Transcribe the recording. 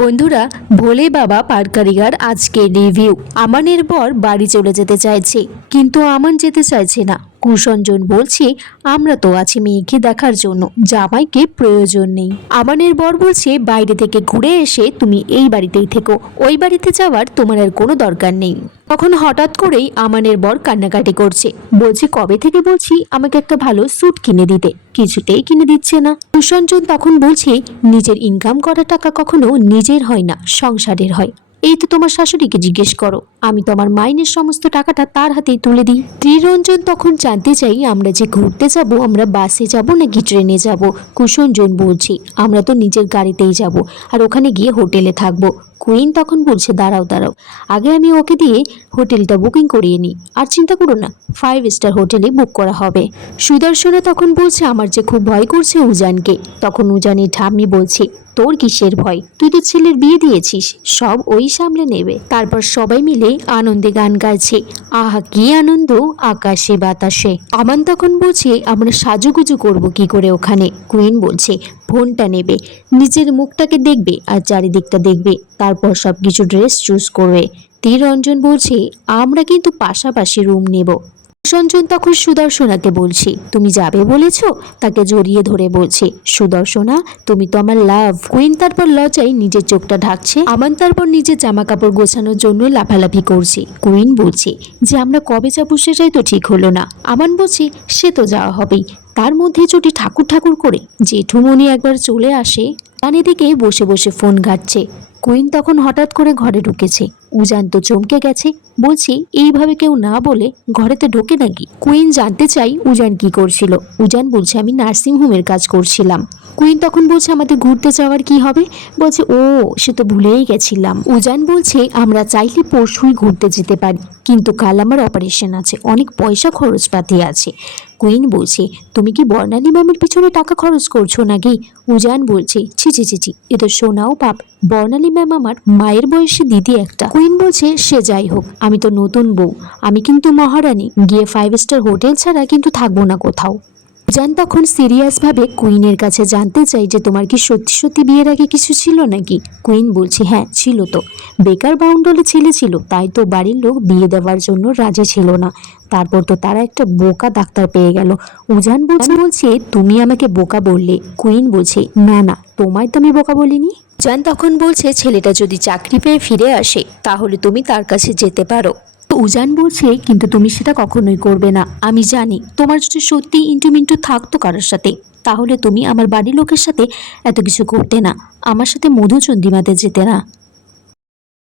বন্ধুরা, ভোলে বাবা পার কারিগর আজকে রিভিউ। আমানের বর বাড়ি চলে যেতে চাইছে, কিন্তু আমান যেতে চাইছে না। কুষঞ্জন বলছে, আমরা তো আছি মেয়েকে দেখার জন্য, জামাইকে প্রয়োজন নেই। আমানের বর বলছে, বাইরে থেকে ঘুরে এসে তুমি এই বাড়িতেই থেকো, ওই বাড়িতে যাওয়ার তোমার আর কোনো দরকার নেই। তখন হঠাৎ করেই আমানের বর কান্নাকাটি করছে, বলছে কবে থেকে বলছি আমাকে একটা ভালো স্যুট কিনে দিতে, কিছুতেই কিনে দিচ্ছে না। কুষঞ্জন তখন বলছে, নিজের ইনকাম করা টাকা কখনো নিজের হয় না, সংসারের হয়। এই তো তোমার শাশুড়িকে জিজ্ঞেস করো, আমি তো আমার মাইনের সমস্ত টাকাটা তার হাতেই তুলে দিই। ত্রিরঞ্জন তখন জানতে চাই, আমরা যে ঘুরতে যাব, আমরা বাসে যাব নাকি ট্রেনে যাব। কুষঞ্জন বলছে, আমরা তো নিজের গাড়িতেই যাব, আর ওখানে গিয়ে হোটেলে থাকবো। কুইন তখন বলছে, দাঁড়াও দাঁড়াও, আগে আমি ওকে দিয়ে হোটেলটা বুকিং করিয়ে নিই, আর চিন্তা করো না, 5 স্টার হোটেলে বুক করা হবে। সুদর্শনা তখন বলছে, আমার যে খুব ভয় করছে উজানকে। তখন উজানের ঠাম্মি বলছে, তোর কিসের ভয়, তুই তো ছেলের বিয়ে দিয়েছিস, সব ওই সামলে নেবে। তারপর সবাই মিলে আনন্দে গান গাইছে, আহা কি আনন্দ আকাশে বাতাসে। আমান তখন বলছে, আমরা সাজুগুজু করব কি করে ওখানে। কুইন বলছে, ফোনটা নেবে, নিজের মুখটাকে দেখবে আর চারিদিকটা দেখবে, তারপর সবকিছু ড্রেস চুজ করবে। তীরঞ্জন বলছে, আমরা কিন্তু পাশাপাশি রুম নেব। সঞ্জন তখন সুদর্শনাকে বলছে, তুমি যাবে বলেছ। তাকে জড়িয়ে ধরে বলছে, সুদর্শনা তুমি তো আমার লাভ। কুইন তারপর লজ্জায় নিজের চোখটা ঢাকছে। আমান তারপর নিজের জামা কাপড় গোছানোর জন্য লাফালাফি করছে। কুইন বলছে যে আমরা কবে যাবো সেটাই তো ঠিক হলো না। আমান বলছে, সে তো যাওয়া হবেই, তার মধ্যে যদি ঠাকুর ঠাকুর করে জেঠুমনি একবার চলে আসে। কানে দিকে বসে বসে ফোন ঘাটছে। কুইন তখন হঠাৎ করে ঘরে ঢুকেছে। উজান তো চমকে গেছে, বলছি এইভাবে কেউ না বলে ঘরেতে ঢোকে নাকি। কুইন জানতে চাই উজান কি করছিল। উজান বলছে, আমি নার্সিংহোমের কাজ করছিলাম। কুইন তখন বলছে, আমাদের ঘুরতে যাওয়ার কি হবে। বলছে, ও সে তো ভুলেই গেছিলাম। উজান বলছে, আমরা চাইলে পরশুই ঘুরতে যেতে পারি, কিন্তু কাল আমার অপারেশন আছে, অনেক পয়সা খরচপাতি আছে। কুইন বলছে, তুমি কি বর্ণালী ম্যামের পিছনে টাকা খরচ করছো নাকি। উজান বলছে, ছি ছি ছি ছি, এ তো শোনাও পাপ, বর্ণালী ম্যাম আমার মায়ের বয়সী দিদি একটা। কুইন বলছে, সে যাই হোক, আমি তো নতুন বউ, আমি কিন্তু মহারানী, গিয়ে 5 স্টার হোটেল ছাড়া কিন্তু থাকবো না কোথাও। উজান তখন সিরিয়াস ভাবে কুইনের কাছে জানতে চাই যে তোমার কি সত্যি সত্যি বিয়ের আগে কিছু ছিল নাকি। কুইন বলছে, হ্যাঁ ছিল তো, বেকার বাউন্ডলে ছেলে ছিল, তাই তো বাড়ির লোক বিয়ে দেওয়ার জন্য রাজি ছিল না। তারপর তো তারা একটা বোকা ডাক্তার পেয়ে গেল। উজান বলছে, তুমি আমাকে বোকা বললে। কুইন বলছে, না না, তোমায় তো আমি বোকা বলিনি। উজান তখন বলছে, ছেলেটা যদি চাকরি পেয়ে ফিরে আসে তাহলে তুমি তার কাছে যেতে পারো। উজান বলছে, কিন্তু তুমি সেটা কখনোই করবে না, আমি জানি। তোমার যদি সত্যি ইন্টু থাকতো কারোর সাথে, তাহলে তুমি আমার বাড়ির লোকের সাথে এত কিছু করতে না, আমার সাথে মধুচন্দ্রিমাতে যেতে না।